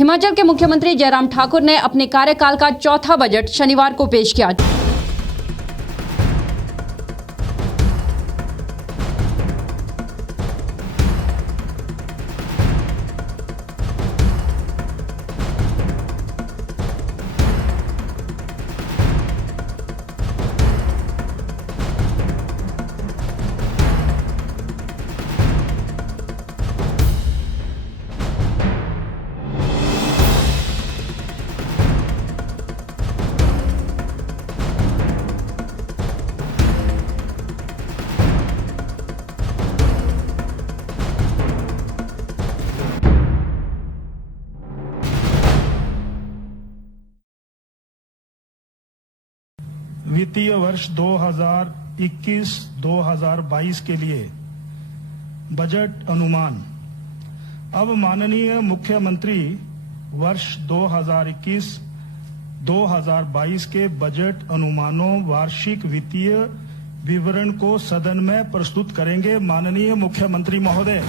हिमाचल के मुख्यमंत्री जयराम ठाकुर ने अपने कार्यकाल का चौथा बजट शनिवार को पेश किया। वित्तीय वर्ष 2021-2022 के लिए बजट अनुमान। अब माननीय मुख्यमंत्री वर्ष 2021-2022 के बजट अनुमानों वार्षिक वित्तीय विवरण को सदन में प्रस्तुत करेंगे। माननीय मुख्यमंत्री महोदय।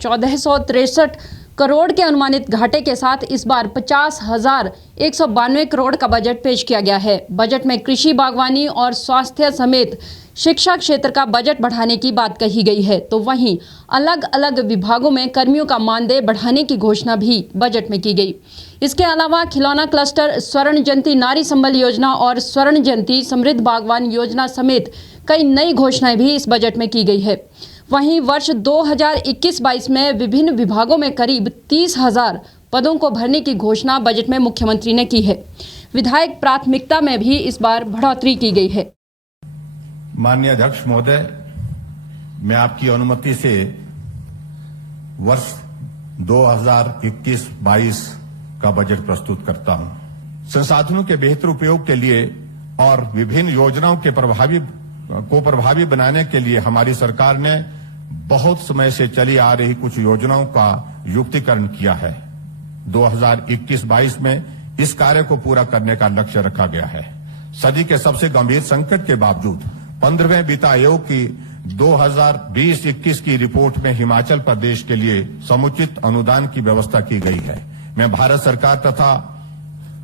1463 करोड़ के अनुमानित घाटे के साथ इस बार 50,192 करोड़ का बजट पेश किया गया है। बजट में कृषि, बागवानी और स्वास्थ्य समेत शिक्षा क्षेत्र का बजट बढ़ाने की बात कही गई है, तो वहीं अलग अलग विभागों में कर्मियों का मानदेय बढ़ाने की घोषणा भी बजट में की गई। इसके अलावा खिलौना क्लस्टर, स्वर्ण जयंती नारी संबल योजना और स्वर्ण जयंती समृद्ध बागवान योजना समेत कई नई घोषणाएं भी इस बजट में की गई है। वहीं वर्ष 2021-22 में विभिन्न विभागों में करीब 30,000 पदों को भरने की घोषणा बजट में मुख्यमंत्री ने की है। विधायक प्राथमिकता में भी इस बार बढ़ोतरी की गई है। माननीय अध्यक्ष महोदय, मैं आपकी अनुमति से वर्ष 2021-22 का बजट प्रस्तुत करता हूं। संसाधनों के बेहतर उपयोग के लिए और विभिन्न योजनाओं के प्रभावी बनाने के लिए हमारी सरकार ने बहुत समय से चली आ रही कुछ योजनाओं का युक्तिकरण किया है। 2021-22 में इस कार्य को पूरा करने का लक्ष्य रखा गया है। सदी के सबसे गंभीर संकट के बावजूद 15वें वित्त आयोग की 2020-21 की रिपोर्ट में हिमाचल प्रदेश के लिए समुचित अनुदान की व्यवस्था की गई है। मैं भारत सरकार तथा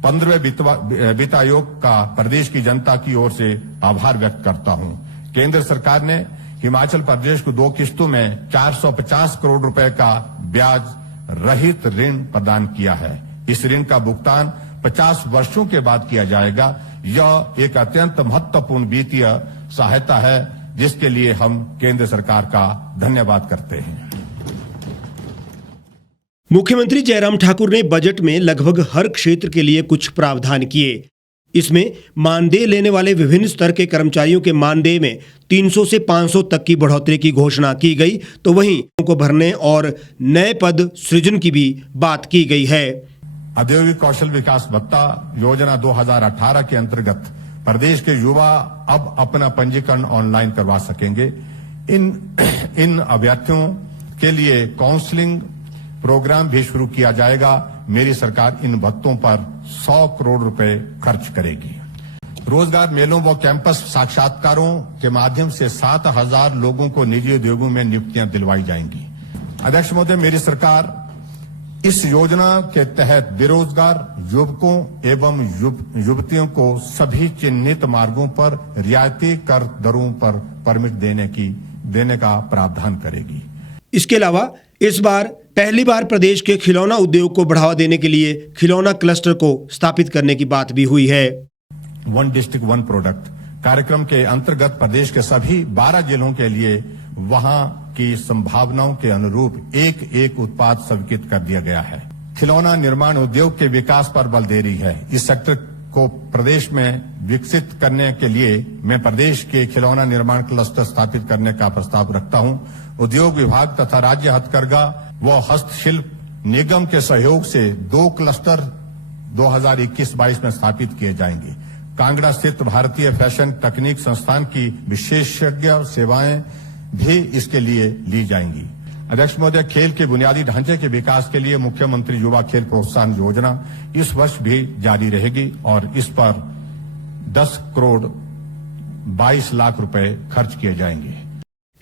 15वें वित्त आयोग का प्रदेश की जनता की ओर से आभार व्यक्त करता हूं। केंद्र सरकार ने हिमाचल प्रदेश को 2 किस्तों में 450 करोड़ रुपए का ब्याज रहित ऋण प्रदान किया है। इस ऋण का भुगतान 50 वर्षों के बाद किया जाएगा। यह एक अत्यंत महत्वपूर्ण वित्तीय सहायता है, जिसके लिए हम केंद्र सरकार का धन्यवाद करते हैं। मुख्यमंत्री जयराम ठाकुर ने बजट में लगभग हर क्षेत्र के लिए कुछ प्रावधान किए। इसमें मानदेय लेने वाले विभिन्न स्तर के कर्मचारियों के मानदेय में 300 से 500 तक की बढ़ोतरी की घोषणा की गई, तो वहीं उनको भरने और नए पद सृजन की भी बात की गई है। औद्योगिक कौशल विकास भत्ता योजना 2018 के अंतर्गत प्रदेश के युवा अब अपना पंजीकरण ऑनलाइन करवा सकेंगे। इन अभ्यर्थियों के लिए काउंसलिंग प्रोग्राम भी शुरू किया जाएगा। मेरी सरकार इन भत्तों पर 100 करोड़ रुपए खर्च करेगी। रोजगार मेलों व कैंपस साक्षात्कारों के माध्यम से 7,000 लोगों को निजी उद्योगों में नियुक्तियां दिलवाई जाएंगी। अध्यक्ष महोदय, मेरी सरकार इस योजना के तहत बेरोजगार युवकों एवं युवतियों को सभी चिन्हित मार्गों पर रियायती कर दरों पर परमिट देने का प्रावधान करेगी। इसके अलावा इस बार पहली बार प्रदेश के खिलौना उद्योग को बढ़ावा देने के लिए खिलौना क्लस्टर को स्थापित करने की बात भी हुई है। 1 डिस्ट्रिक्ट 1 प्रोडक्ट कार्यक्रम के अंतर्गत प्रदेश के सभी 12 जिलों के लिए वहां की संभावनाओं के अनुरूप एक उत्पाद स्वीकृत कर दिया गया है। खिलौना निर्माण उद्योग के विकास पर बल दे रही है। इस सेक्टर को प्रदेश में विकसित करने के लिए मैं प्रदेश के खिलौना निर्माण क्लस्टर स्थापित करने का प्रस्ताव रखता हूं। उद्योग विभाग तथा राज्य हथकरघा व हस्तशिल्प निगम के सहयोग से 2 क्लस्टर 2021-22 में स्थापित किए जाएंगे। कांगड़ा स्थित भारतीय फैशन तकनीक संस्थान की विशेषज्ञ सेवाएं भी इसके लिए ली जाएंगी। अध्यक्ष महोदय, खेल के बुनियादी ढांचे के विकास के लिए मुख्यमंत्री युवा खेल प्रोत्साहन योजना इस वर्ष भी जारी रहेगी और इस पर 10 करोड़ 22 लाख रुपए खर्च किए जाएंगे।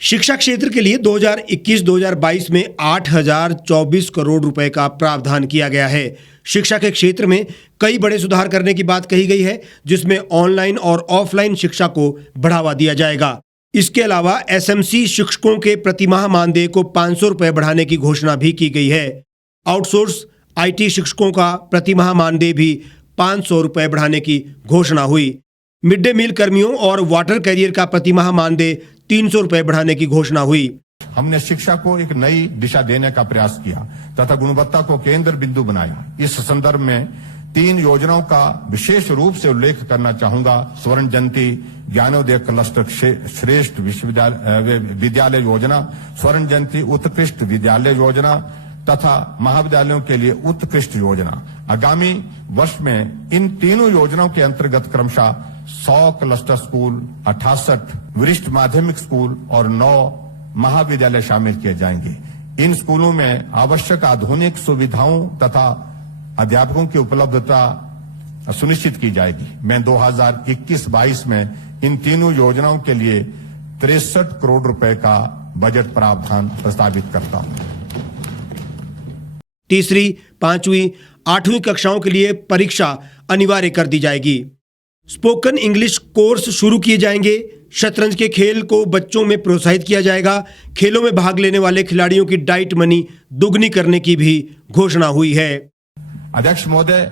शिक्षा क्षेत्र के लिए 2021-2022 में 8,024 करोड़ रुपए का प्रावधान किया गया है। शिक्षा के क्षेत्र में कई बड़े सुधार करने की बात कही गई है, जिसमें ऑनलाइन और ऑफलाइन शिक्षा को बढ़ावा दिया जाएगा। इसके अलावा एसएमसी शिक्षकों के प्रतिमाह मानदेय को 500 रुपए बढ़ाने की घोषणा भी की गई है। आउटसोर्स आईटी शिक्षकों का प्रतिमाह मानदेय भी 500 रुपए बढ़ाने की घोषणा हुई। मिड डे मील कर्मियों और वाटर कैरियर का प्रतिमाह मानदेय 300 रुपए बढ़ाने की घोषणा हुई। हमने शिक्षा को एक नई दिशा देने का प्रयास किया तथा गुणवत्ता को केंद्र बिंदु बनाया। इस संदर्भ में 3 योजनाओं का विशेष रूप से उल्लेख करना चाहूंगा। स्वर्ण जयंती ज्ञानोदय क्लस्टर श्रेष्ठ विद्यालय योजना, स्वर्ण जयंती उत्कृष्ट विद्यालय योजना तथा महाविद्यालयों के लिए उत्कृष्ट योजना। आगामी वर्ष में इन तीनों योजनाओं के अंतर्गत क्रमशः 100 क्लस्टर स्कूल, 68 वरिष्ठ माध्यमिक स्कूल और 9 महाविद्यालय शामिल किए जाएंगे। इन स्कूलों में आवश्यक आधुनिक सुविधाओं तथा अध्यापकों की उपलब्धता सुनिश्चित की जाएगी। मैं 2021-22 में इन तीनों योजनाओं के लिए 63 करोड़ रुपए का बजट प्रावधान प्रस्तावित करता हूं। तीसरी, 5वीं, 8वीं कक्षाओं के लिए परीक्षा अनिवार्य कर दी जाएगी। स्पोकन इंग्लिश कोर्स शुरू किए जाएंगे। शतरंज के खेल को बच्चों में प्रोत्साहित किया जाएगा। खेलों में भाग लेने वाले खिलाड़ियों की डाइट मनी दुगनी करने की भी घोषणा हुई है। अध्यक्ष महोदय,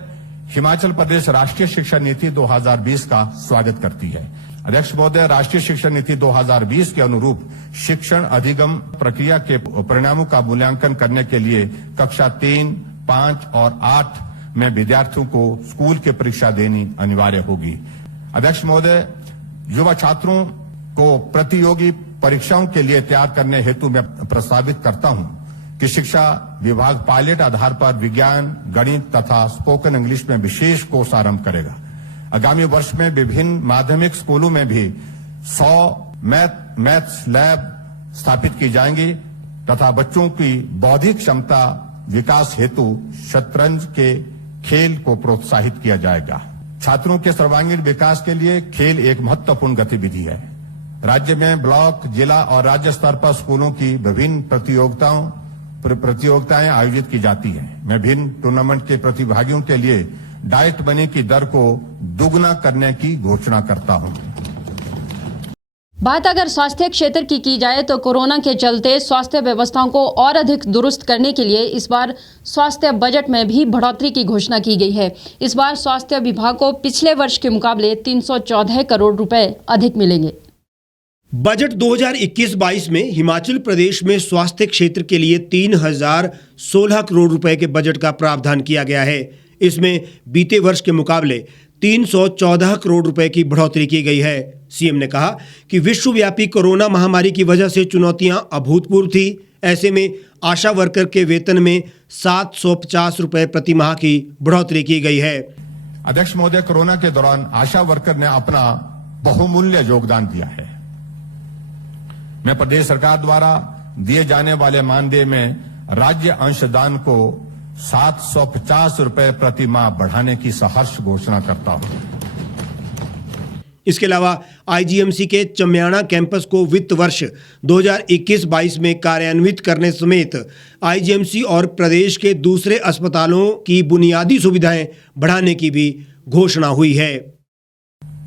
हिमाचल प्रदेश राष्ट्रीय शिक्षा नीति 2020 का स्वागत करती है। अध्यक्ष महोदय, राष्ट्रीय शिक्षा नीति 2020 के अनुरूप शिक्षण अधिगम प्रक्रिया के परिणामों का मूल्यांकन करने के लिए कक्षा 3, 5 और 8 में विद्यार्थियों को स्कूल की परीक्षा देनी अनिवार्य होगी। अध्यक्ष महोदय, युवा छात्रों को प्रतियोगी परीक्षाओं के लिए तैयार करने हेतु मैं प्रस्तावित करता हूं कि शिक्षा विभाग पायलट आधार पर विज्ञान, गणित तथा स्पोकन इंग्लिश में विशेष कोर्स आरंभ करेगा। आगामी वर्ष में विभिन्न माध्यमिक स्कूलों में भी 100 मैथ्स लैब स्थापित की जाएंगी तथा बच्चों की बौद्धिक क्षमता विकास हेतु शतरंज के खेल को प्रोत्साहित किया जाएगा। छात्रों के सर्वांगीण विकास के लिए खेल एक महत्वपूर्ण गतिविधि है। राज्य में ब्लॉक, जिला और राज्य स्तर पर स्कूलों की विभिन्न प्रतियोगिताएं आयोजित की जाती हैं। मैं विभिन्न टूर्नामेंट के प्रतिभागियों के लिए डाइट मनी की दर को दुगना करने की घोषणा करता हूं। बात अगर स्वास्थ्य क्षेत्र की जाए तो कोरोना के चलते स्वास्थ्य व्यवस्थाओं को और अधिक दुरुस्त करने के लिए इस बार स्वास्थ्य बजट में भी बढ़ोतरी की घोषणा की गई है। इस बार स्वास्थ्य विभाग को पिछले वर्ष के मुकाबले 314 करोड़ रुपए अधिक मिलेंगे। बजट 2021-22 में हिमाचल प्रदेश में स्वास्थ्य क्षेत्र के लिए 3,016 करोड़ रुपए के बजट का प्रावधान किया गया है। इसमें बीते वर्ष के मुकाबले 314 करोड़ रुपए की बढ़ोतरी की गई है। सीएम ने कहा कि विश्वव्यापी कोरोना महामारी की वजह से चुनौतियां अभूतपूर्व थी। ऐसे में आशा वर्कर के वेतन में 750 रुपए प्रति माह की बढ़ोतरी की गई है। अध्यक्ष महोदय, कोरोना के दौरान आशा वर्कर ने अपना बहुमूल्य योगदान दिया है। मैं प्रदेश सरकार द्वारा दिए जाने वाले मानदेय में राज्य अंशदान को 750 रुपए प्रति माह बढ़ाने की सहर्ष घोषणा करता हूं। इसके अलावा आईजीएमसी के चम्याणा कैंपस को वित्त वर्ष 2021-22 में कार्यान्वित करने समेत आईजीएमसी और प्रदेश के दूसरे अस्पतालों की बुनियादी सुविधाएं बढ़ाने की भी घोषणा हुई है।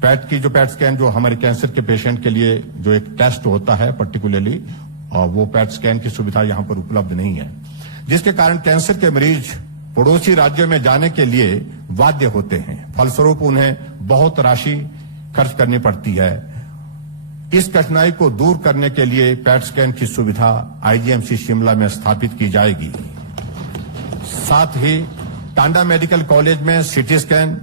पैट स्कैन जो हमारे कैंसर के पेशेंट के लिए जो एक टेस्ट होता है पर्टिकुलरली, और वो पैट स्कैन की सुविधा यहां पर उपलब्ध नहीं है, जिसके कारण कैंसर के मरीज पड़ोसी राज्यों में जाने के लिए बाध्य होते हैं। फलस्वरूप उन्हें बहुत राशि खर्च करनी पड़ती है। इस कठिनाई को दूर करने के लिए पैट स्कैन की सुविधा आईजीएमसी शिमला में स्थापित की जाएगी। साथ ही टांडा मेडिकल कॉलेज में सीटी स्कैन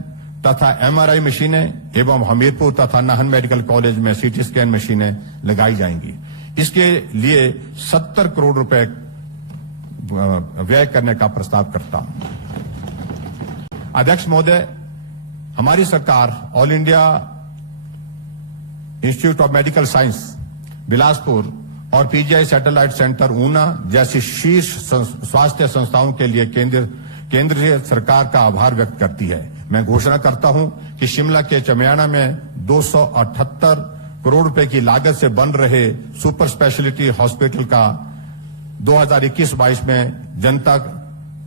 तथा एमआरआई मशीनें एवं हमीरपुर तथा नाहन मेडिकल कॉलेज में सीटी स्कैन मशीनें लगाई जाएंगी। इसके लिए 70 करोड़ रुपए व्यय करने का प्रस्ताव करता हूं। अध्यक्ष महोदय, हमारी सरकार all India institute of medical science Bilaspur और पीजीआई सैटेलाइट सेंटर ऊना जैसी शीर्ष स्वास्थ्य संस्थाओं के लिए केंद्रीय सरकार का आभार व्यक्त करती है। मैं घोषणा करता हूं कि शिमला के चम्याणा में 278 करोड़ रुपए की लागत से बन रहे सुपर स्पेशलिटी हॉस्पिटल का 2021-22 में जनता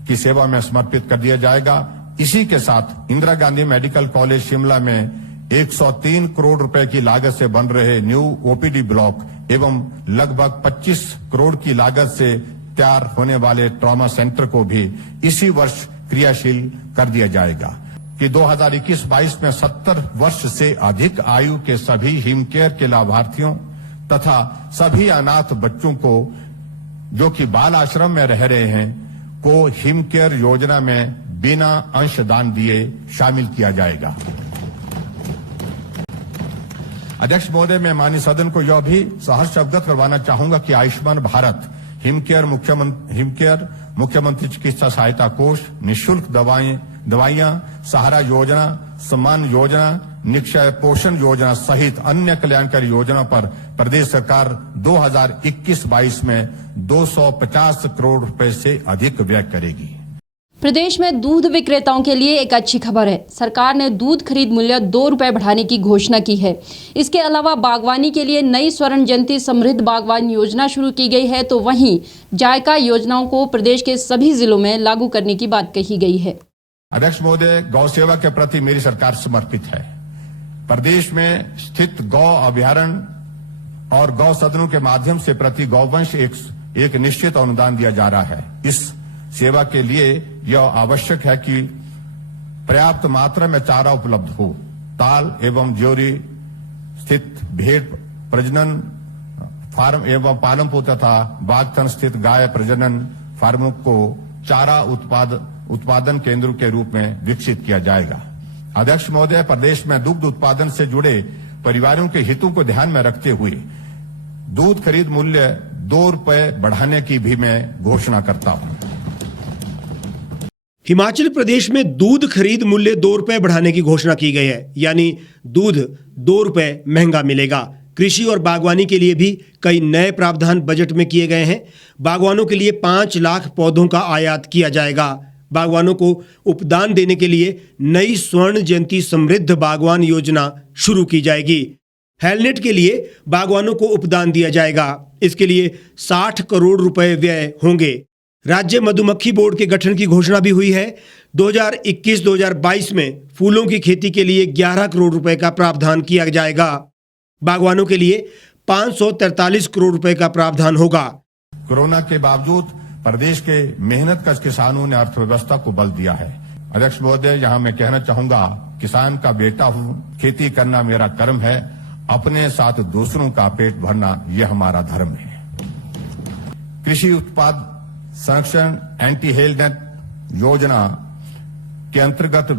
की सेवा में समर्पित कर दिया जाएगा। इसी के साथ इंदिरा गांधी मेडिकल कॉलेज शिमला में 103 करोड़ रुपए की लागत से बन रहे न्यू ओपीडी ब्लॉक एवं लगभग 25 करोड़ की लागत से तैयार होने वाले ट्रॉमा सेंटर को भी इसी वर्ष क्रियाशील कर दिया जाएगा कि 2021-22 में 70 वर्ष से अधिक आयु के सभी हिमकेयर के लाभार्थियों तथा सभी अनाथ बच्चों को जो कि बाल आश्रम में रह रहे हैं को हिमकेयर योजना में बिना अंशदान दिए शामिल किया जाएगा। अध्यक्ष महोदय, मैं माननीय सदन को यह भी सहर्ष अवगत करवाना चाहूंगा कि आयुष्मान भारत हिमकेयर मुख्यमंत्री चिकित्सा सहायता कोष, निःशुल्क दवाइयां, सहारा योजना, सम्मान योजना, निक्षय पोषण योजना सहित अन्य कल्याणकारी योजना पर प्रदेश सरकार 2021-22 में 250 करोड़ रुपए से अधिक व्यय करेगी। प्रदेश में दूध विक्रेताओं के लिए एक अच्छी खबर है। सरकार ने दूध खरीद मूल्य 2 रुपए बढ़ाने की घोषणा की है। इसके अलावा बागवानी के लिए नई स्वर्ण जयंती समृद्ध बागवान योजना शुरू की गई है, तो वहीं जायका योजनाओं को प्रदेश के सभी जिलों में लागू करने की बात कही गई है। अध्यक्ष महोदय, गौ सेवा के प्रति मेरी सरकार समर्पित है। प्रदेश में स्थित गौ अभयारण्य और गौ सदनों के माध्यम से प्रति गौवंश एक निश्चित अनुदान दिया जा रहा है। इस सेवा के लिए यह आवश्यक है कि पर्याप्त मात्रा में चारा उपलब्ध हो। ताल एवं ज्योरी स्थित भेड़ प्रजनन फार्म एवं पालमपुर तथा बागथन स्थित गाय प्रजनन फार्मों को चारा उत्पादन केंद्र के रूप में विकसित किया जाएगा। अध्यक्ष महोदय, प्रदेश में दुग्ध उत्पादन से जुड़े परिवारों के हितों को ध्यान में रखते हुए दूध खरीद मूल्य 2 रुपए बढ़ाने की भी मैं घोषणा करता हूं। हिमाचल प्रदेश में दूध खरीद मूल्य 2 रुपए बढ़ाने की घोषणा की गई है, यानी दूध 2 रुपए महंगा मिलेगा। कृषि और बागवानी के लिए भी कई नए प्रावधान बजट में किए गए हैं। बागवानों के लिए 5 लाख पौधों का आयात किया जाएगा। बागवानों को उपदान देने के लिए नई स्वर्ण जयंती समृद्ध बागवान योजना शुरू की जाएगी। हेलनेट के लिए बागवानों को उपदान दिया जाएगा। इसके लिए 60 करोड़ रुपए व्यय होंगे। राज्य मधुमक्खी बोर्ड के गठन की घोषणा भी हुई है। 2021-2022 में फूलों की खेती के लिए 11 करोड़ रुपए का प्रावधान किया जाएगा। बागवानों के लिए 543 करोड़ रुपए का प्रावधान होगा। कोरोना के बावजूद प्रदेश के मेहनतकश किसानों ने अर्थव्यवस्था को बल दिया है। अध्यक्ष महोदय, यहां मैं कहना चाहूंगा, किसान का बेटा हूं, खेती करना मेरा कर्म है, अपने साथ दूसरों का पेट भरना यह हमारा धर्म है। कृषि उत्पाद संरक्षण एंटी हेलनेट योजना के अंतर्गत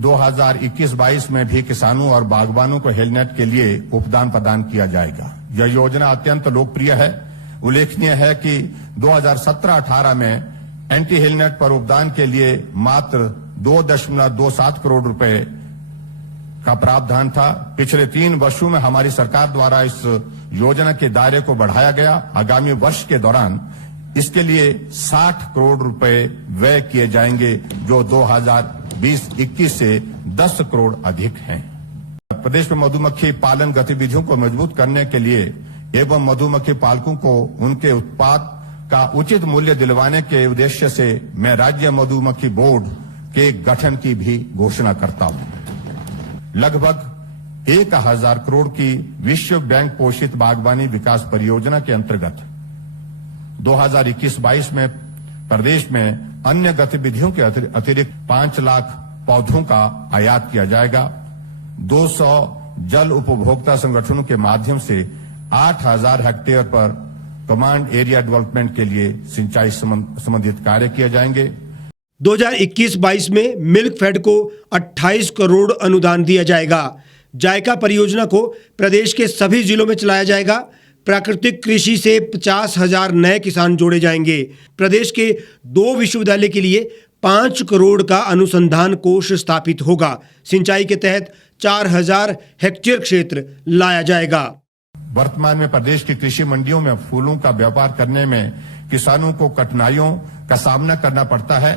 2021-22 में भी किसानों और बागवानों को हेलनेट के लिए उपदान प्रदान किया जाएगा। यह योजना अत्यंत लोकप्रिय है। उल्लेखनीय है कि 2017-18 में एंटी हेलनेट पर उपदान के लिए मात्र 2.27 करोड़ रुपए का प्रावधान था। पिछले 3 वर्षों में हमारी सरकार द्वारा इस योजना के दायरे को बढ़ाया गया। आगामी वर्ष के दौरान इसके लिए 60 करोड़ रुपए व्यय किए जाएंगे, जो 2020-21 से 10 करोड़ अधिक हैं। प्रदेश में मधुमक्खी पालन गतिविधियों को मजबूत करने के लिए एवं मधुमक्खी पालकों को उनके उत्पाद का उचित मूल्य दिलवाने के उद्देश्य से मैं राज्य मधुमक्खी बोर्ड के गठन की भी घोषणा करता हूं। लगभग 1000 करोड़ की विश्व बैंक पोषित बागवानी विकास परियोजना के अंतर्गत 2021-22 में प्रदेश में अन्य गतिविधियों के अतिरिक्त 5 लाख पौधों का आयात किया जाएगा। 200 जल उपभोक्ता संगठनों के माध्यम से 8000 हेक्टेयर पर कमांड एरिया डेवलपमेंट के लिए सिंचाई संबंधित कार्य किए जाएंगे। 2021-22 में मिल्क फेड को 28 करोड़ अनुदान दिया जाएगा। जायका परियोजना को प्रदेश के सभी जिलों में चलाया जाएगा। प्राकृतिक कृषि से 50,000 नए किसान जोड़े जाएंगे। प्रदेश के 2 विश्वविद्यालय के लिए 5 करोड़ का अनुसंधान कोष स्थापित होगा। सिंचाई के तहत 4000 हेक्टेयर क्षेत्र लाया जाएगा। वर्तमान में प्रदेश की कृषि मंडियों में फूलों का व्यापार करने में किसानों को कठिनाइयों का सामना करना पड़ता है।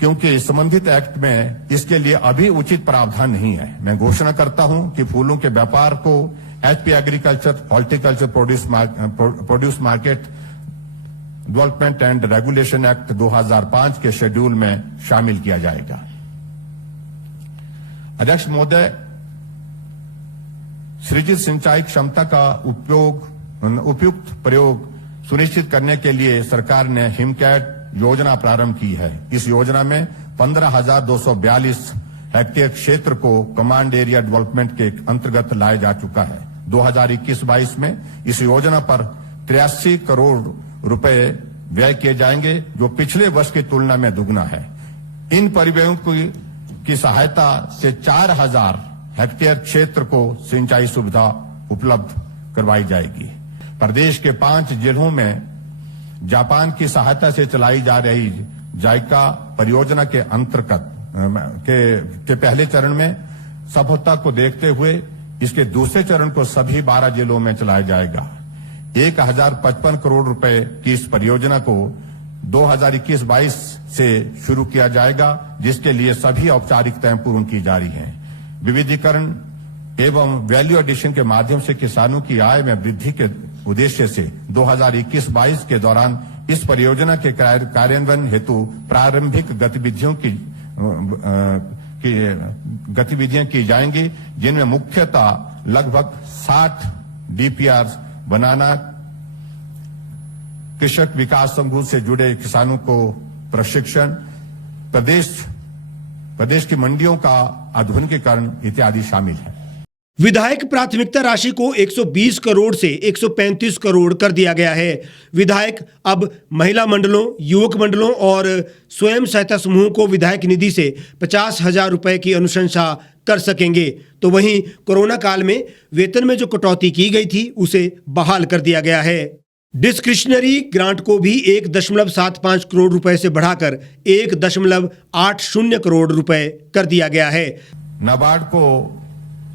क्योंकि संबंधित एक्ट में इसके लिए अभी उचित प्रावधान नहीं है। मैं घोषणा करता हूं कि फूलों के व्यापार को HP agriculture, horticulture produce market development and regulation act 2005 के शेड्यूल में शामिल किया जाएगा। अध्यक्ष महोदय, सृजित सिंचाई क्षमता का उपयुक्त प्रयोग सुनिश्चित करने के लिए सरकार ने हिमकैट योजना प्रारंभ की है। इस योजना में 15,242 हेक्टेयर क्षेत्र को कमांड एरिया डेवलपमेंट के अंतर्गत लाया जा चुका है। 2021-22 में इस योजना पर 83 करोड़ रुपए व्यय किए जाएंगे, जो पिछले वर्ष की तुलना में दुगना है। इन परिव्ययों की सहायता से 4,000 हेक्टेयर क्षेत्र को सिंचाई सुविधा उपलब्ध करवाई जाएगी। प्रदेश के 5 जिलों में जापान की सहायता से चलाई जा रही जायका परियोजना के अंतर्गत के पहले चरण में सफलता को देखते हुए इसके दूसरे चरण को सभी 12 जिलों में चलाया जाएगा। 1,055 करोड़ रुपए की इस परियोजना को 2021-22 से शुरू किया जाएगा, जिसके लिए सभी औपचारिकताएं पूर्ण की जा रही हैं। विविधीकरण एवं वैल्यू एडिशन के माध्यम से किसानों की आय में वृद्धि के उद्देश्य से 2021-22 के दौरान इस परियोजना के कार्यान्वयन हेतु प्रारंभिक गतिविधियां की जाएंगी, जिनमें मुख्यतः लगभग 60 डीपीआर बनाना, कृषक विकास समूह से जुड़े किसानों को प्रशिक्षण, प्रदेश की मंडियों का आधुनिकीकरण इत्यादि शामिल है। विधायक प्राथमिकता राशि को 120 करोड़ से 135 करोड़ कर दिया गया है। विधायक अब महिला मंडलों, युवक मंडलों और स्वयं सहायता समूहों को विधायक निधि से 50,000 रुपए की अनुशंसा कर सकेंगे। तो वहीं कोरोना काल में वेतन में जो कटौती की गई थी उसे बहाल कर दिया गया है। डिस्क्रिशनरी ग्रांट को भी 1.75 करोड़ रुपए से बढ़ाकर 1.80 करोड़ रुपए कर दिया गया है। नाबार्ड को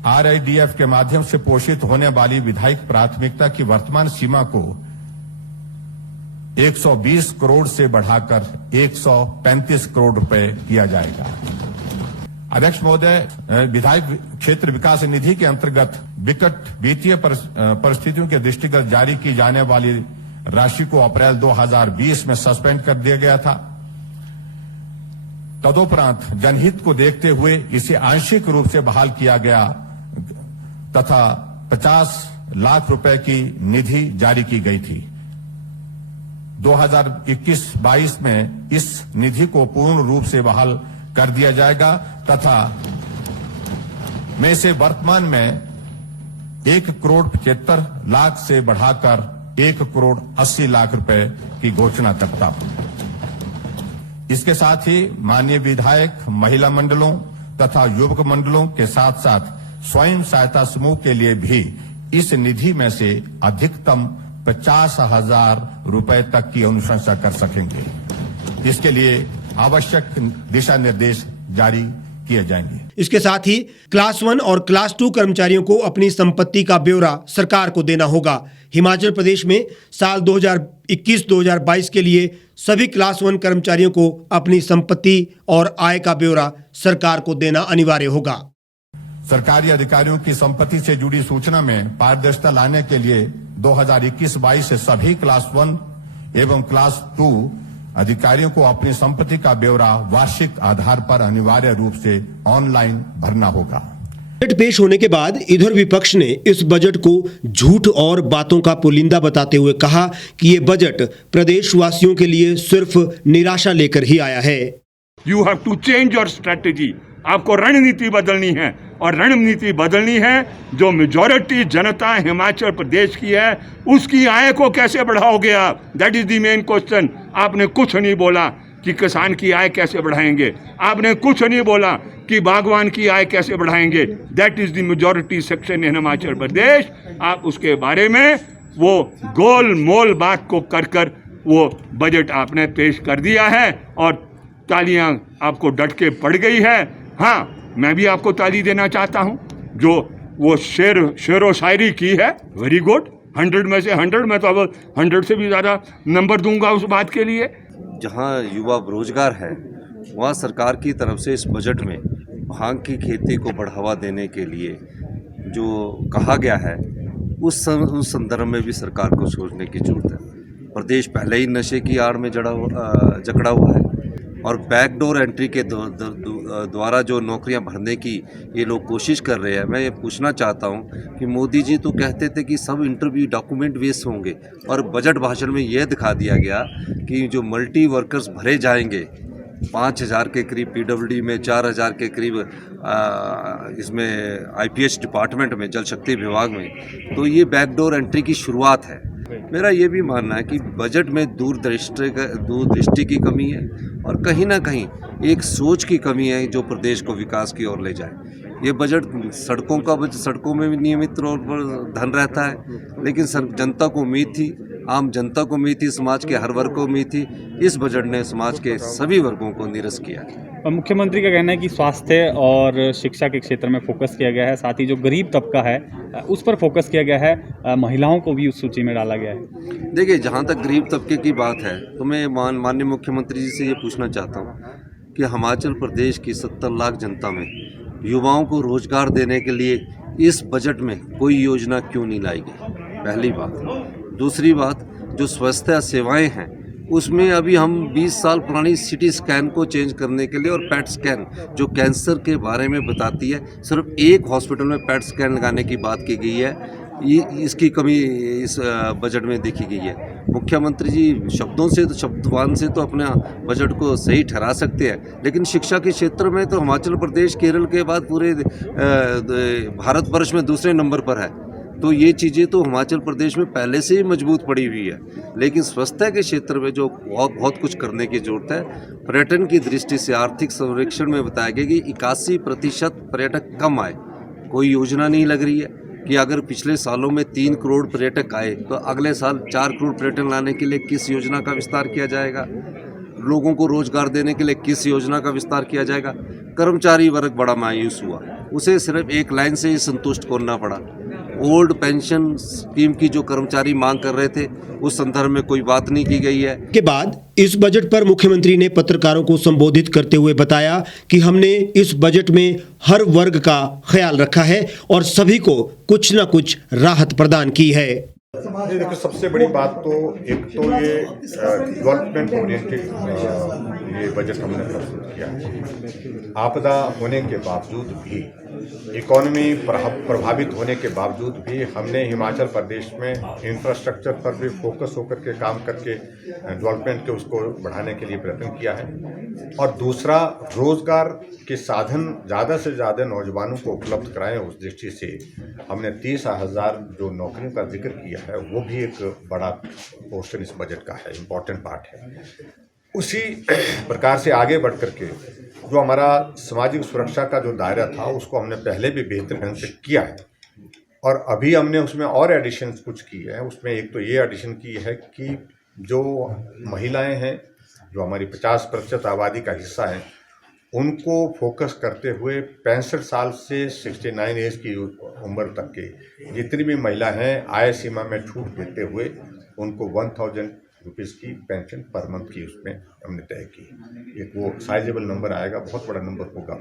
आरआईडीएफ के माध्यम से पोषित होने वाली विधायक प्राथमिकता की वर्तमान सीमा को 120 करोड़ से बढ़ाकर 135 करोड़ रुपए किया जाएगा। अध्यक्ष महोदय, विधायक क्षेत्र विकास निधि के अंतर्गत विकट वित्तीय परिस्थितियों के दृष्टिगत जारी की जाने वाली राशि को अप्रैल 2020 में सस्पेंड कर दिया गया था। तदोपरांत जनहित को देखते हुए इसे आंशिक रूप से बहाल किया गया तथा 50 लाख रुपए की निधि जारी की गई थी। 2021-22 में इस निधि को पूर्ण रूप से बहाल कर दिया जाएगा तथा में से वर्तमान में 1 करोड़ 75 लाख से बढ़ाकर 1 करोड़ 80 लाख रुपए की घोषणा करता हूं। इसके साथ ही माननीय विधायक महिला मंडलों तथा युवक मंडलों के साथ साथ स्वयं सहायता समूह के लिए भी इस निधि में से अधिकतम 50,000 रुपए तक की अनुशंसा कर सकेंगे। इसके लिए आवश्यक दिशा निर्देश जारी किए जाएंगे। इसके साथ ही क्लास 1 और क्लास 2 कर्मचारियों को अपनी संपत्ति का ब्यौरा सरकार को देना होगा। हिमाचल प्रदेश में साल 2021-2022 के लिए सभी क्लास 1 कर्मचारियों को अपनी संपत्ति और आय का ब्यौरा सरकार को देना अनिवार्य होगा। सरकारी अधिकारियों की संपत्ति से जुड़ी सूचना में पारदर्शिता लाने के लिए 2021-22 से सभी क्लास 1 एवं क्लास 2 अधिकारियों को अपनी संपत्ति का ब्यौरा वार्षिक आधार पर अनिवार्य रूप से ऑनलाइन भरना होगा। बजट पेश होने के बाद इधर विपक्ष ने इस बजट को झूठ और बातों का पुलिंदा बताते हुए कहा कि ये बजट प्रदेशवासियों के लिए सिर्फ निराशा लेकर ही आया है। You have to change your strategy. आपको रणनीति बदलनी है और रणनीति बदलनी है जो मेजॉरिटी जनता हिमाचल प्रदेश की है, उसकी आय को कैसे बढ़ाओगे आप? That is the main question. आपने कुछ नहीं बोला कि किसान की आय कैसे बढ़ाएंगे, आपने कुछ नहीं बोला कि बागवान की आय कैसे बढ़ाएंगे। That is the majority section in Himachal Pradesh. आप उसके बारे में वो गोल मोल बात को कर वो बजट आपने पेश कर दिया है और तालियां आपको डट के पड़ गई है। हाँ, मैं भी आपको ताली देना चाहता हूं जो वो शेरो शायरी की है। Very good. 100 में से 100, मैं तो अब 100 से भी ज़्यादा नंबर दूंगा उस बात के लिए। जहां युवा बेरोजगार है वहाँ सरकार की तरफ से इस बजट में भांग की खेती को बढ़ावा देने के लिए जो कहा गया है उस संदर्भ में भी सरकार को सोचने की जरूरत है। प्रदेश पहले ही नशे की आड़ में जकड़ा हुआ है और बैकडोर एंट्री के द्वारा जो नौकरियां भरने की ये लोग कोशिश कर रहे हैं। मैं ये पूछना चाहता हूं कि मोदी जी तो कहते थे कि सब इंटरव्यू डॉक्यूमेंट बेस्ड होंगे और बजट भाषण में ये दिखा दिया गया कि जो मल्टी वर्कर्स भरे जाएंगे 5,000 के करीब पीडब्ल्यूडी में, 4,000 के करीब इसमें आईपीएच डिपार्टमेंट में, जल शक्ति विभाग में, तो ये बैकडोर एंट्री की शुरुआत है। मेरा ये भी मानना है कि बजट में दूरदृष्टि की कमी है और कहीं ना कहीं एक सोच की कमी है जो प्रदेश को विकास की ओर ले जाए। ये बजट सड़कों में भी नियमित तौर पर धन रहता है, लेकिन जनता को उम्मीद थी, आम जनता को उम्मीद थी, समाज के हर वर्ग को उम्मीद थी। इस बजट ने समाज के सभी वर्गों को निरस किया। और मुख्यमंत्री का कहना है कि स्वास्थ्य और शिक्षा के क्षेत्र में फोकस किया गया है, साथ ही जो गरीब तबका है उस पर फोकस किया गया है, महिलाओं को भी उस सूची में डाला गया है। देखिए, जहाँ तक गरीब तबके की बात है तो मैं माननीय मुख्यमंत्री जी से ये पूछना चाहता हूँ कि हिमाचल प्रदेश की 70 लाख जनता में युवाओं को रोजगार देने के लिए इस बजट में कोई योजना क्यों नहीं लाई गई, पहली बात। दूसरी बात, जो स्वास्थ्य सेवाएं हैं उसमें अभी हम 20 साल पुरानी सिटी स्कैन को चेंज करने के लिए और पैट स्कैन जो कैंसर के बारे में बताती है, सिर्फ एक हॉस्पिटल में पैट स्कैन लगाने की बात की गई है। ये इसकी कमी इस बजट में देखी गई है। मुख्यमंत्री जी शब्दवान से तो अपना बजट को सही ठहरा सकते हैं, लेकिन शिक्षा के क्षेत्र में तो हिमाचल प्रदेश केरल के बाद पूरे भारतवर्ष में दूसरे नंबर पर है। तो ये चीज़ें तो हिमाचल प्रदेश में पहले से ही मजबूत पड़ी हुई है, लेकिन स्वास्थ्य के क्षेत्र में जो बहुत कुछ करने की ज़रूरत है। पर्यटन की दृष्टि से आर्थिक सर्वेक्षण में बताया गया कि 81% पर्यटक कम आए। कोई योजना नहीं लग रही है कि अगर पिछले सालों में 3 करोड़ पर्यटक आए तो अगले साल 4 करोड़ पर्यटन लाने के लिए किस योजना का विस्तार किया जाएगा, लोगों को रोजगार देने के लिए किस योजना का विस्तार किया जाएगा। कर्मचारी वर्ग बड़ा मायूस हुआ, उसे सिर्फ एक लाइन से ही संतुष्ट करना पड़ा। ओल्ड पेंशन स्कीम की जो कर्मचारी मांग कर रहे थे उस संदर्भ में कोई बात नहीं की गई है। के बाद इस बजट पर मुख्यमंत्री ने पत्रकारों को संबोधित करते हुए बताया कि हमने इस बजट में हर वर्ग का ख्याल रखा है और सभी को कुछ न कुछ राहत प्रदान की है। देखो, सबसे बड़ी बात तो एक तो ये डेवलपमेंट ओरिएंटेड ये बजट हमने प्रस्तुत किया है। आपदा होने के बावजूद भी, इकोनॉमी प्रभावित होने के बावजूद भी हमने हिमाचल प्रदेश में इंफ्रास्ट्रक्चर पर भी फोकस होकर के काम करके डेवलपमेंट के उसको बढ़ाने के लिए प्रयत्न किया है। और दूसरा, रोजगार के साधन ज़्यादा से ज़्यादा नौजवानों को उपलब्ध कराएं, उस दृष्टि से हमने 30,000 जो नौकरियों का जिक्र किया है वो भी एक बड़ा पोर्शन इस बजट का है, इम्पोर्टेंट पार्ट है। उसी प्रकार से आगे बढ़ करके जो हमारा सामाजिक सुरक्षा का जो दायरा था उसको हमने पहले भी बेहतर ढंग से किया है और अभी हमने उसमें और एडिशन कुछ की है। उसमें एक तो ये एडिशन की है कि जो महिलाएं हैं, जो हमारी 50% आबादी का हिस्सा है, उनको फोकस करते हुए 65 साल से 69 एज की उम्र तक के जितनी भी महिला हैं आय सीमा में छूट देते हुए उनको 1,000 रुपीज़ की पेंशन पर मंथ की उसमें हमने तय की। एक वो साइजेबल नंबर आएगा, बहुत बड़ा नंबर होगा।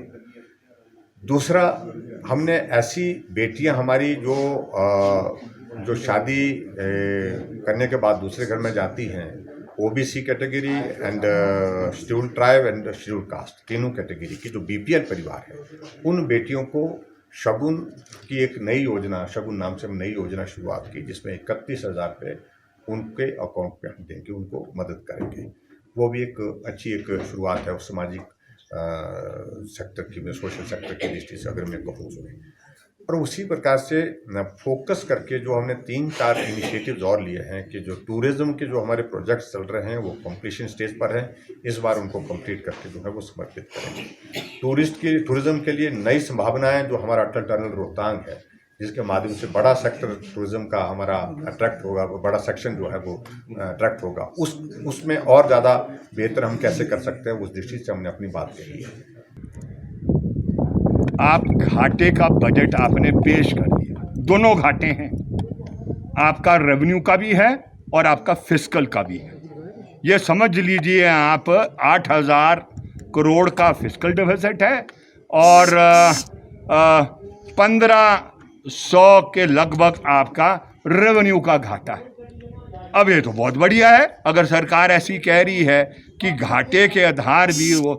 दूसरा, हमने ऐसी बेटियां हमारी जो शादी करने के बाद दूसरे घर में जाती हैं, OBC category and scheduled tribe and scheduled caste, तीनों कैटेगरी की जो बीपीएल परिवार है, उन बेटियों को शगुन की एक नई योजना, शगुन नाम से हम नई योजना शुरुआत की, जिसमें 31,000 रुपये उनके अकाउंट पे हम देंगे, उनको मदद करेंगे। वो भी एक अच्छी एक शुरुआत है उस सामाजिक सेक्टर की, सोशल सेक्टर की दृष्टि से अगर मैं कहूँ तो। और उसी प्रकार से फोकस करके जो हमने 3-4 इनिशिएटिव्स और लिए हैं कि जो टूरिज़्म के जो हमारे प्रोजेक्ट्स चल रहे हैं वो कंप्लीशन स्टेज पर हैं, इस बार उनको कंप्लीट करके जो है वो समर्पित करेंगे। टूरिज़्म के लिए नई संभावनाएं, जो हमारा अटल टनल रोहतांग है, जिसके माध्यम से बड़ा सेक्टर टूरिज़्म का हमारा अट्रैक्ट होगा, बड़ा सेक्शन जो है वो अट्रैक्ट होगा, उसमें और ज़्यादा बेहतर हम कैसे कर सकते हैं, उस दृष्टि से हमने अपनी बात कही है। आप घाटे का बजट आपने पेश कर दिया, दोनों घाटे हैं, आपका रेवेन्यू का भी है और आपका फिस्कल का भी है। ये समझ लीजिए आप 8,000 करोड़ का फिस्कल डेफिसिट है और 1500 के लगभग आपका रेवेन्यू का घाटा है। अब ये तो बहुत बढ़िया है, अगर सरकार ऐसी कह रही है कि घाटे के आधार भी वो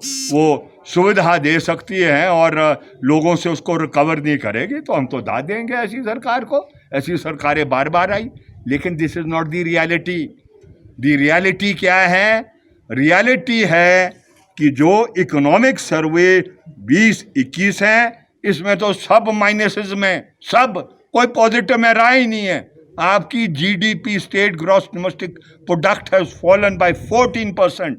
सुविधा दे सकती है और लोगों से उसको रिकवर नहीं करेगी, तो हम तो दाद देंगे ऐसी सरकार को। ऐसी सरकारें बार बार आई, लेकिन this is not the reality. The reality क्या है? रियलिटी है कि जो इकोनॉमिक सर्वे 2021 है, इसमें तो सब माइनसेस में, सब, कोई पॉजिटिव में रहा ही नहीं है। आपकी GDP, state gross domestic product has fallen bye 14%,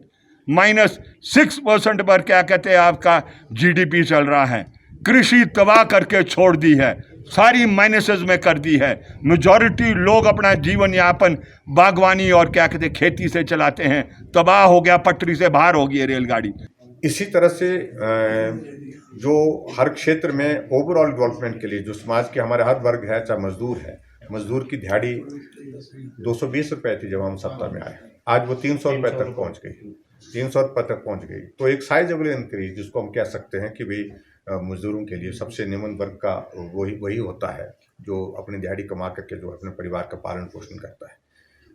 -6% पर क्या कहते हैं आपका जीडीपी चल रहा है। कृषि तबाह करके छोड़ दी है, सारी माइनसेस में कर दी है। मेजॉरिटी लोग अपना जीवन यापन बागवानी और क्या कहते हैं खेती से चलाते हैं। तबाह हो गया, पटरी से बाहर हो गई है रेलगाड़ी। इसी तरह से जो हर क्षेत्र में ओवरऑल डेवलपमेंट के लिए जो समाज के हमारे हर वर्ग है, चाहे मजदूर है, मजदूर की दिहाड़ी 220 रुपए थी जब हम सत्ता में आए, आज वो 300 रुपए तक पहुंच गई, 300 रुपए तक पहुंच गई। तो एक साइजेबल इंक्रीज जिसको हम कह सकते हैं कि भाई मजदूरों के लिए सबसे निम्न वर्ग का वही होता है जो अपनी दिहाड़ी कमा करके जो अपने परिवार का पालन पोषण करता है।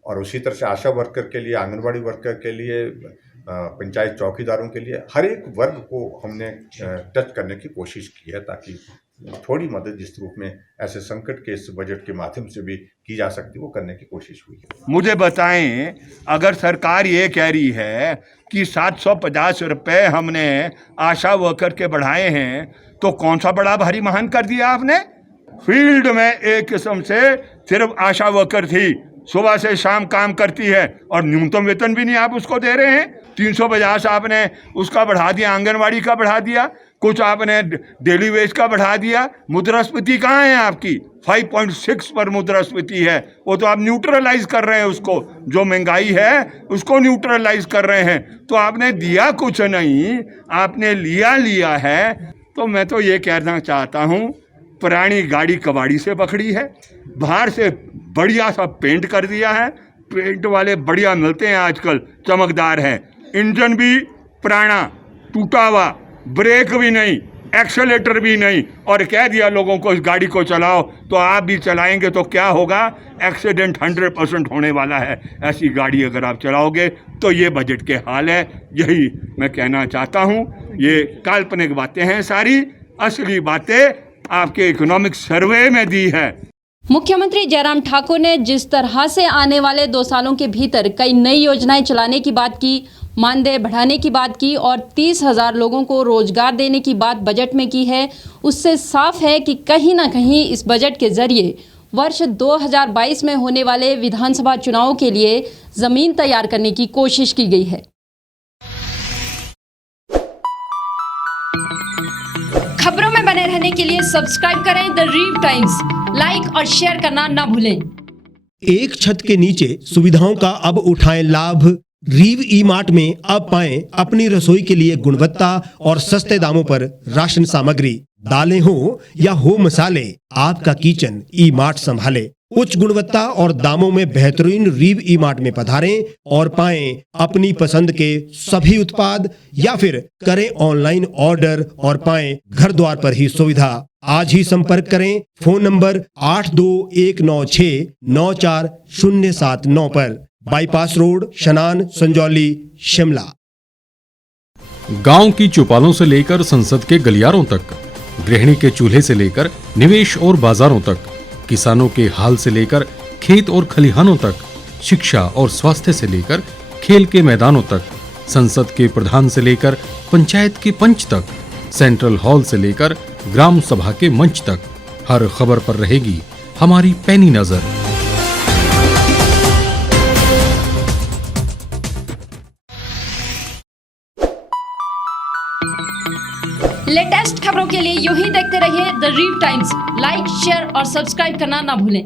और उसी तरह से आशा वर्कर के लिए, आंगनबाड़ी वर्कर के लिए, पंचायत चौकीदारों के लिए, हर एक वर्ग को हमने टच करने की कोशिश की है ताकि थोड़ी मदद जिस रूप में ऐसे संकट के इस बजट के माध्यम से भी की जा सकती है वो करने की कोशिश हुई है। मुझे बताएं, अगर सरकार ये कह रही है कि 750 रुपये हमने आशा वर्कर के बढ़ाए हैं, तो कौन सा बड़ा भारी महान कर दिया आपने? फील्ड में एक किस्म से सिर्फ आशा वर्कर थी, सुबह से शाम काम करती है और न्यूनतम वेतन भी नहीं आप उसको दे रहे हैं। 350 आपने उसका बढ़ा दिया, आंगनवाड़ी का बढ़ा दिया, कुछ आपने डेली वेज का बढ़ा दिया। मुद्रास्फीति कहाँ है आपकी? 5.6 पर मुद्रास्फीति है, वो तो आप न्यूट्रलाइज कर रहे हैं उसको, जो महंगाई है उसको न्यूट्रलाइज कर रहे हैं। तो आपने दिया कुछ नहीं, आपने लिया है। तो मैं तो ये कहना चाहता हूँ, पुरानी गाड़ी कबाड़ी से पकड़ी है, बाहर से बढ़िया सा पेंट कर दिया है, पेंट वाले बढ़िया मिलते हैं आजकल, चमकदार है, इंजन भी पुराना टूटा हुआ, ब्रेक भी नहीं, एक्सेलेटर भी नहीं, और कह दिया लोगों को इस गाड़ी को चलाओ। तो आप भी चलाएंगे तो क्या होगा? एक्सीडेंट 100% होने वाला है ऐसी गाड़ी अगर आप चलाओगे। तो ये बजट के हाल है, यही मैं कहना चाहता हूँ। ये काल्पनिक बातें हैं सारी, असली बातें आपके इकोनॉमिक सर्वे में दी है। मुख्यमंत्री जयराम ठाकुर ने जिस तरह से आने वाले 2 सालों के भीतर कई नई योजनाएं चलाने की बात की, मानदेय बढ़ाने की बात की और 30,000 लोगों को रोजगार देने की बात बजट में की है, उससे साफ है कि कहीं ना कहीं इस बजट के जरिए वर्ष 2022 में होने वाले विधानसभा चुनावों के लिए जमीन तैयार करने की कोशिश की गई है। खबरों में बने रहने के लिए सब्सक्राइब करें द रीव टाइम्स, लाइक और शेयर करना ना भूलें। एक छत के नीचे सुविधाओं का अब उठाएं लाभ। रीव ई मार्ट में अब पाएं अपनी रसोई के लिए गुणवत्ता और सस्ते दामों पर राशन सामग्री। दालें हो या हो मसाले, आपका किचन ई मार्ट संभाले। उच्च गुणवत्ता और दामों में बेहतरीन रीव ई मार्ट में पधारें और पाएं अपनी पसंद के सभी उत्पाद, या फिर करें ऑनलाइन ऑर्डर और पाएं घर द्वार पर ही सुविधा। आज ही संपर्क करें फोन नंबर 8219694079 पर, बाईपास रोड, शनान, संजौली, शिमला। गांव की चौपालों से लेकर संसद के गलियारों तक, गृहिणी के चूल्हे से लेकर निवेश और बाजारों तक, किसानों के हाल से लेकर खेत और खलिहानों तक, शिक्षा और स्वास्थ्य से लेकर खेल के मैदानों तक, संसद के प्रधान से लेकर पंचायत के पंच तक, सेंट्रल हॉल से लेकर ग्राम सभा के मंच तक, हर खबर पर रहेगी हमारी पैनी नजर। लेटेस्ट खबरों के लिए यूं ही देखते रहिए द रीव टाइम्स। लाइक, शेयर और सब्सक्राइब करना ना भूलें।